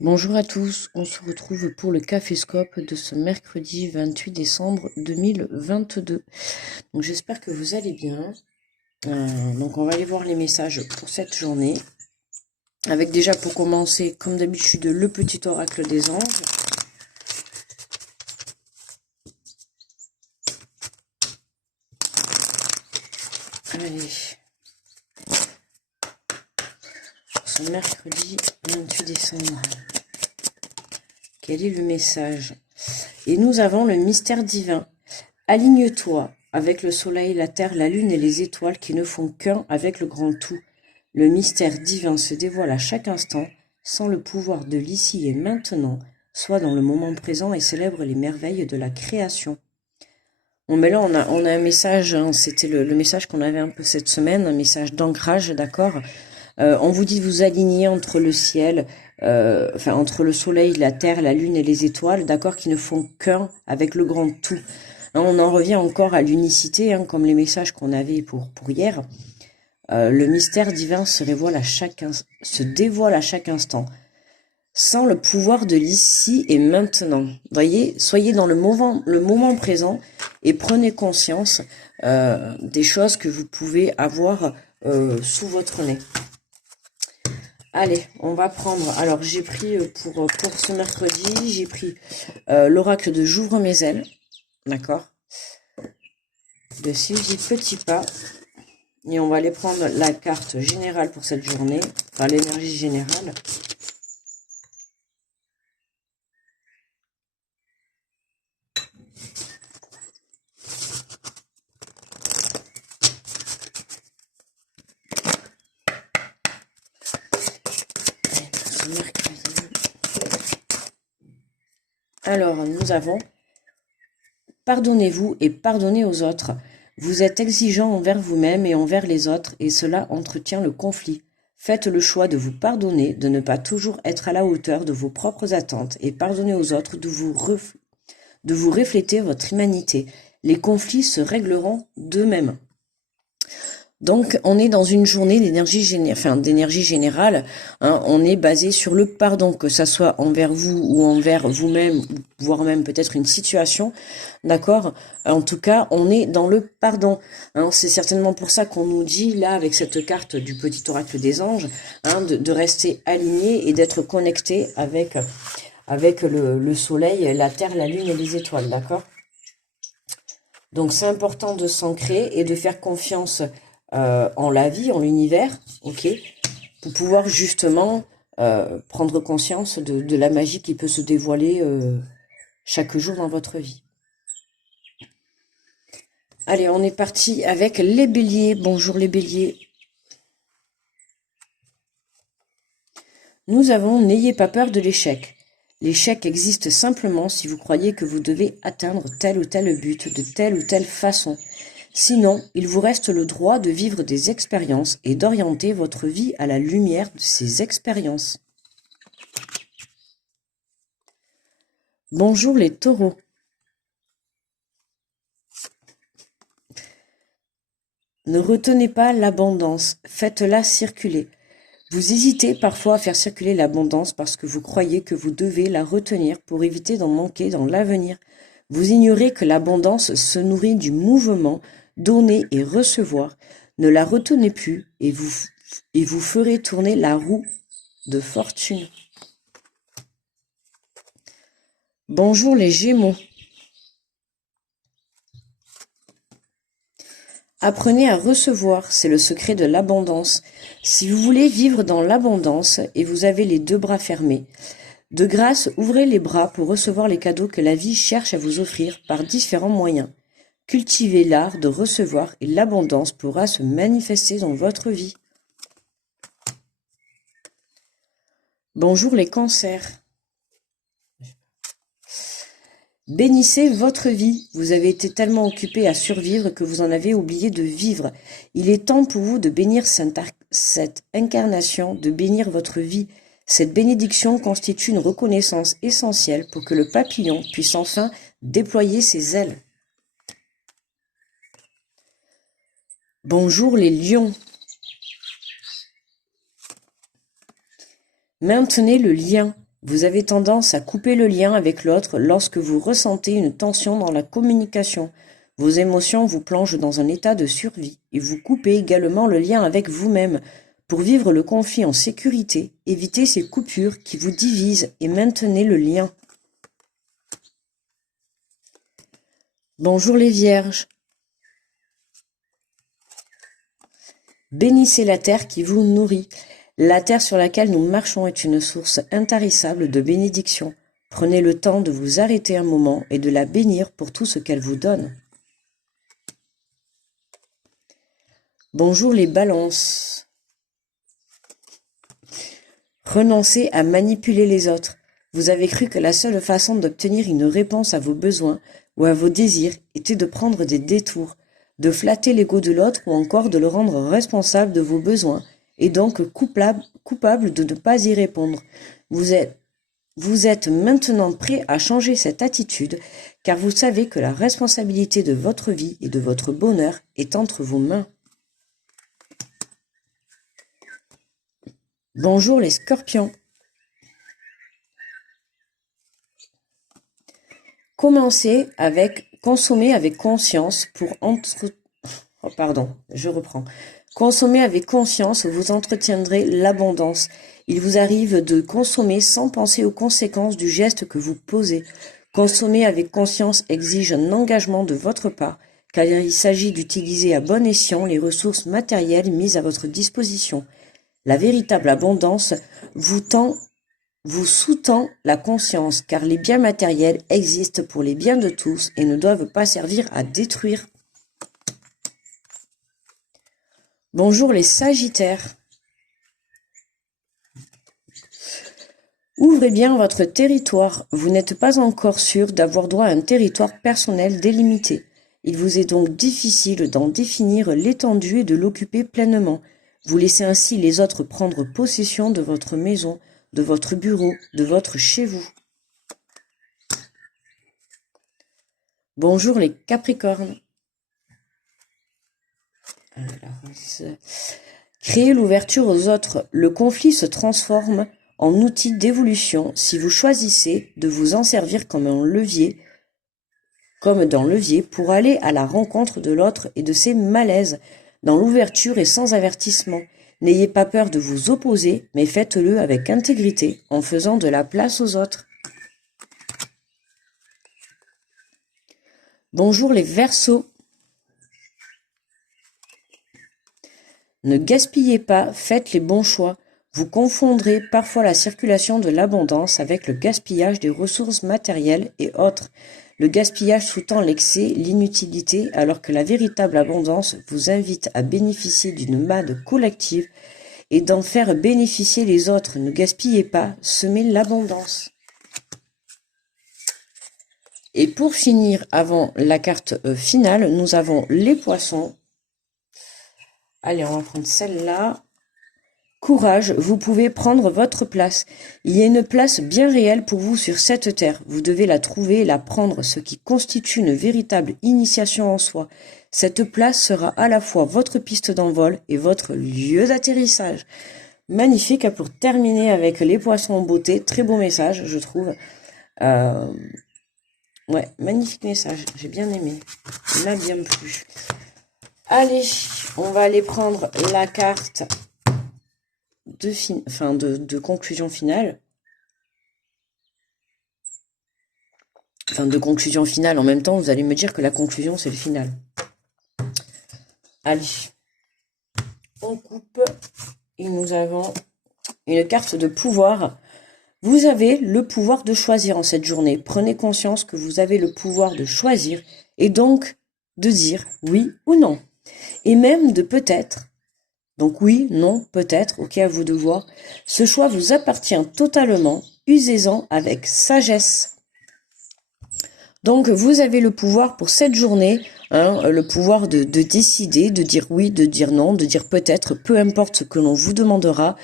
Bonjour à tous, on se retrouve pour le Caféscope de ce mercredi 28 décembre 2022. Donc j'espère que vous allez bien. Donc on va aller voir les messages pour cette journée. Avec déjà pour commencer, comme d'habitude, le petit oracle des anges. Allez. Ce mercredi 28 décembre. Quel est le message? Et nous avons le mystère divin. Aligne-toi avec le soleil, la terre, la lune et les étoiles qui ne font qu'un avec le grand tout. Le mystère divin se dévoile à chaque instant, sans le pouvoir de l'ici et maintenant, soit dans le moment présent et célèbre les merveilles de la création. Bon, mais là, on a un message, hein, c'était le message qu'on avait un peu cette semaine, un message d'ancrage, d'accord. On vous dit de vous aligner entre le ciel, entre le soleil, la terre, la lune et les étoiles, d'accord, qui ne font qu'un avec le grand tout. Hein, on en revient encore à l'unicité, hein, comme les messages qu'on avait pour hier. Le mystère divin se dévoile à chaque instant, sans le pouvoir de l'ici et maintenant. Voyez, soyez dans le moment présent et prenez conscience des choses que vous pouvez avoir sous votre nez. Allez, on va prendre, alors j'ai pris pour ce mercredi, j'ai pris l'oracle de J'ouvre mes ailes, d'accord, de Sylvie Petitpas, et on va aller prendre la carte générale pour cette journée, enfin l'énergie générale. Alors, nous avons « Pardonnez-vous et pardonnez aux autres. Vous êtes exigeant envers vous-même et envers les autres et cela entretient le conflit. Faites le choix de vous pardonner, de ne pas toujours être à la hauteur de vos propres attentes et pardonnez aux autres de vous refléter votre humanité. Les conflits se régleront d'eux-mêmes. » Donc, on est dans une journée d'énergie générale. Hein, on est basé sur le pardon, que ça soit envers vous ou envers vous-même, voire même peut-être une situation. D'accord? En tout cas, on est dans le pardon. Hein, c'est certainement pour ça qu'on nous dit, là, avec cette carte du petit oracle des anges, hein, de rester aligné et d'être connecté avec le soleil, la terre, la lune et les étoiles. D'accord? Donc, c'est important de s'ancrer et de faire confiance en la vie, en l'univers, ok, pour pouvoir justement prendre conscience de la magie qui peut se dévoiler chaque jour dans votre vie. Allez, on est parti avec les béliers. Bonjour les béliers. Nous avons « N'ayez pas peur de l'échec ». L'échec existe simplement si vous croyez que vous devez atteindre tel ou tel but de telle ou telle façon. Sinon, il vous reste le droit de vivre des expériences et d'orienter votre vie à la lumière de ces expériences. Bonjour les taureaux. Ne retenez pas l'abondance, faites-la circuler. Vous hésitez parfois à faire circuler l'abondance parce que vous croyez que vous devez la retenir pour éviter d'en manquer dans l'avenir. Vous ignorez que l'abondance se nourrit du mouvement, donner et recevoir. Ne la retenez plus et vous ferez tourner la roue de fortune. Bonjour les Gémeaux. Apprenez à recevoir, c'est le secret de l'abondance. Si vous voulez vivre dans l'abondance et vous avez les deux bras fermés, de grâce, ouvrez les bras pour recevoir les cadeaux que la vie cherche à vous offrir par différents moyens. Cultivez l'art de recevoir et l'abondance pourra se manifester dans votre vie. Bonjour les cancers. Bénissez votre vie. Vous avez été tellement occupé à survivre que vous en avez oublié de vivre. Il est temps pour vous de bénir cette incarnation, de bénir votre vie. Cette bénédiction constitue une reconnaissance essentielle pour que le papillon puisse enfin déployer ses ailes. Bonjour les lions. Maintenez le lien. Vous avez tendance à couper le lien avec l'autre lorsque vous ressentez une tension dans la communication. Vos émotions vous plongent dans un état de survie et vous coupez également le lien avec vous-même. Pour vivre le conflit en sécurité, évitez ces coupures qui vous divisent et maintenez le lien. Bonjour les vierges. Bénissez la terre qui vous nourrit. La terre sur laquelle nous marchons est une source intarissable de bénédiction. Prenez le temps de vous arrêter un moment et de la bénir pour tout ce qu'elle vous donne. Bonjour les balances. Renoncez à manipuler les autres. Vous avez cru que la seule façon d'obtenir une réponse à vos besoins ou à vos désirs était de prendre des détours, de flatter l'ego de l'autre ou encore de le rendre responsable de vos besoins et donc coupable de ne pas y répondre. Vous êtes maintenant prêt à changer cette attitude car vous savez que la responsabilité de votre vie et de votre bonheur est entre vos mains. Bonjour les scorpions. Consommer avec conscience Consommez avec conscience, vous entretiendrez l'abondance. Il vous arrive de consommer sans penser aux conséquences du geste que vous posez. Consommer avec conscience exige un engagement de votre part, car il s'agit d'utiliser à bon escient les ressources matérielles mises à votre disposition. La véritable abondance vous sous-tend la conscience, car les biens matériels existent pour les biens de tous et ne doivent pas servir à détruire. Bonjour les sagittaires. Ouvrez bien votre territoire. Vous n'êtes pas encore sûr d'avoir droit à un territoire personnel délimité. Il vous est donc difficile d'en définir l'étendue et de l'occuper pleinement. Vous laissez ainsi les autres prendre possession de votre maison, de votre bureau, de votre chez vous. Bonjour les capricornes. Créez l'ouverture aux autres. Le conflit se transforme en outil d'évolution si vous choisissez de vous en servir comme d'un levier pour aller à la rencontre de l'autre et de ses malaises, dans l'ouverture et sans avertissement. N'ayez pas peur de vous opposer, mais faites-le avec intégrité en faisant de la place aux autres. Bonjour les Verseaux. Ne gaspillez pas, faites les bons choix. Vous confondrez parfois la circulation de l'abondance avec le gaspillage des ressources matérielles et autres. Le gaspillage sous-tend l'excès, l'inutilité, alors que la véritable abondance vous invite à bénéficier d'une manne collective et d'en faire bénéficier les autres. Ne gaspillez pas, semez l'abondance. Et pour finir, avant la carte finale, nous avons les poissons. Allez, on va prendre celle-là. Courage, vous pouvez prendre votre place. Il y a une place bien réelle pour vous sur cette terre. Vous devez la trouver et la prendre, ce qui constitue une véritable initiation en soi. Cette place sera à la fois votre piste d'envol et votre lieu d'atterrissage. Magnifique, pour terminer avec les poissons en beauté. Très beau message, je trouve. Ouais, magnifique message. J'ai bien aimé. Il m'a bien plu. Allez, on va aller prendre la carte de conclusion finale. Enfin, de conclusion finale. En même temps, vous allez me dire que la conclusion, c'est le final. Allez. On coupe. Et nous avons une carte de pouvoir. Vous avez le pouvoir de choisir en cette journée. Prenez conscience que vous avez le pouvoir de choisir et donc de dire oui ou non. Et même de peut-être. Donc oui, non, peut-être, ok, à vous de voir. Ce choix vous appartient totalement. Usez-en avec sagesse. Donc vous avez le pouvoir pour cette journée, le pouvoir de décider, de dire oui, de dire non, de dire peut-être, peu importe ce que l'on vous demandera.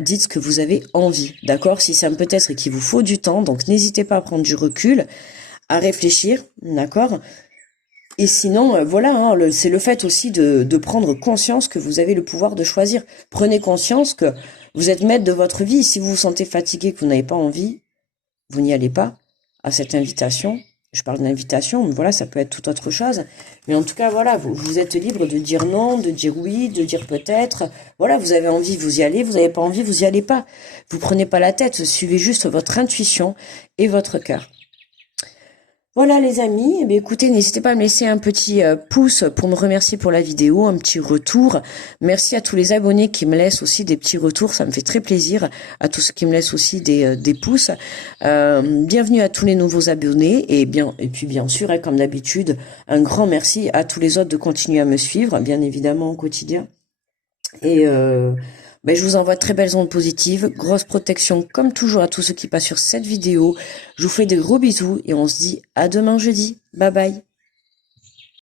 Dites ce que vous avez envie, d'accord? Si c'est un peut-être et qu'il vous faut du temps, donc n'hésitez pas à prendre du recul, à réfléchir, d'accord? Et sinon, voilà, c'est le fait aussi de prendre conscience que vous avez le pouvoir de choisir. Prenez conscience que Vous êtes maître de votre vie. Si vous vous sentez fatigué, que vous n'avez pas envie, vous n'y allez pas à cette invitation. Je parle d'invitation, mais voilà, ça peut être toute autre chose. Mais en tout cas, voilà, vous êtes libre de dire non, de dire oui, de dire peut-être. Voilà, vous avez envie, vous y allez. Vous n'avez pas envie, vous y allez pas. Vous prenez pas la tête. Suivez juste votre intuition et votre cœur. Voilà les amis, eh bien, écoutez, n'hésitez pas à me laisser un petit pouce pour me remercier pour la vidéo, un petit retour. Merci à tous les abonnés qui me laissent aussi des petits retours, ça me fait très plaisir. À tous ceux qui me laissent aussi des pouces. Bienvenue à tous les nouveaux abonnés et puis bien sûr, comme d'habitude, un grand merci à tous les autres de continuer à me suivre, bien évidemment au quotidien. Et je vous envoie de très belles ondes positives, grosse protection comme toujours à tous ceux qui passent sur cette vidéo. Je vous fais des gros bisous et on se dit à demain jeudi. Bye bye.